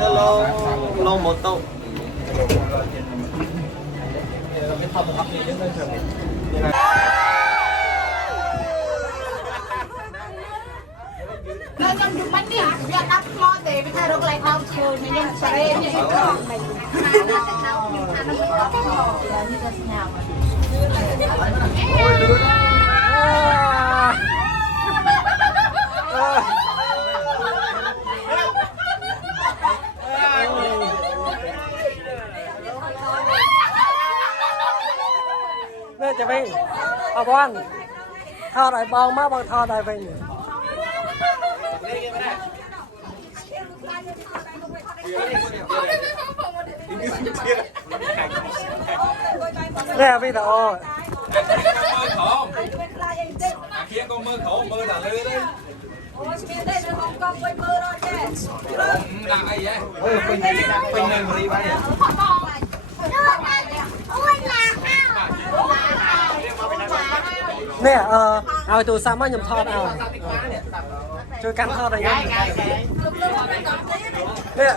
Hello, moto. ខ្ញុំយំមិននេះវាដាក់ខ្លោទេវាថារកឡៃថោឈើខ្ញុំស្រែនេះក៏មិនណាដល់ទៅខ្ញុំថានឹងទៅនេះទៅស្ញាប់អូយលូណាนี่จะวิ่งเอาบอลทอดไอ้บอลมาบอลทอดไอ้วิ่งเนี่ยพี่ตาโอ้เคียงก็มือเขามือแต่เลยได้ดังไอ้ยัยเป็นหนึ่งรีไว้เนี่ยเอาตัวซ้ำมาหยุ่มทอดเอาช่วยกันทอดอะไรกันเนี่ย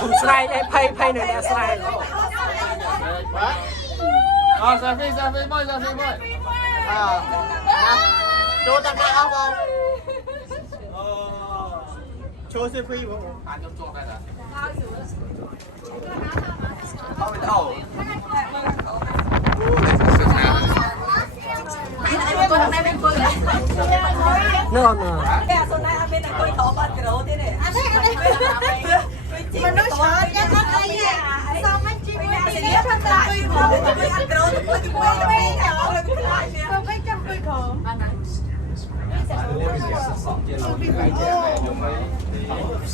คุณสไลด์ไอ้ไพ่หน่อยนะสไลด์ซาฟี่บ่อยโจตักมาเอาบอลโชว์ซาฟี่บ่อ่านจบได้ละเอาไปเอาเนื้อเนื้อมันต้องช้อนยังไงอ่ะซ้อมมันจริงไม่ได้ทำได้ก็ไม่จำเป็นของ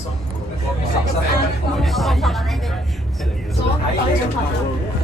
สอง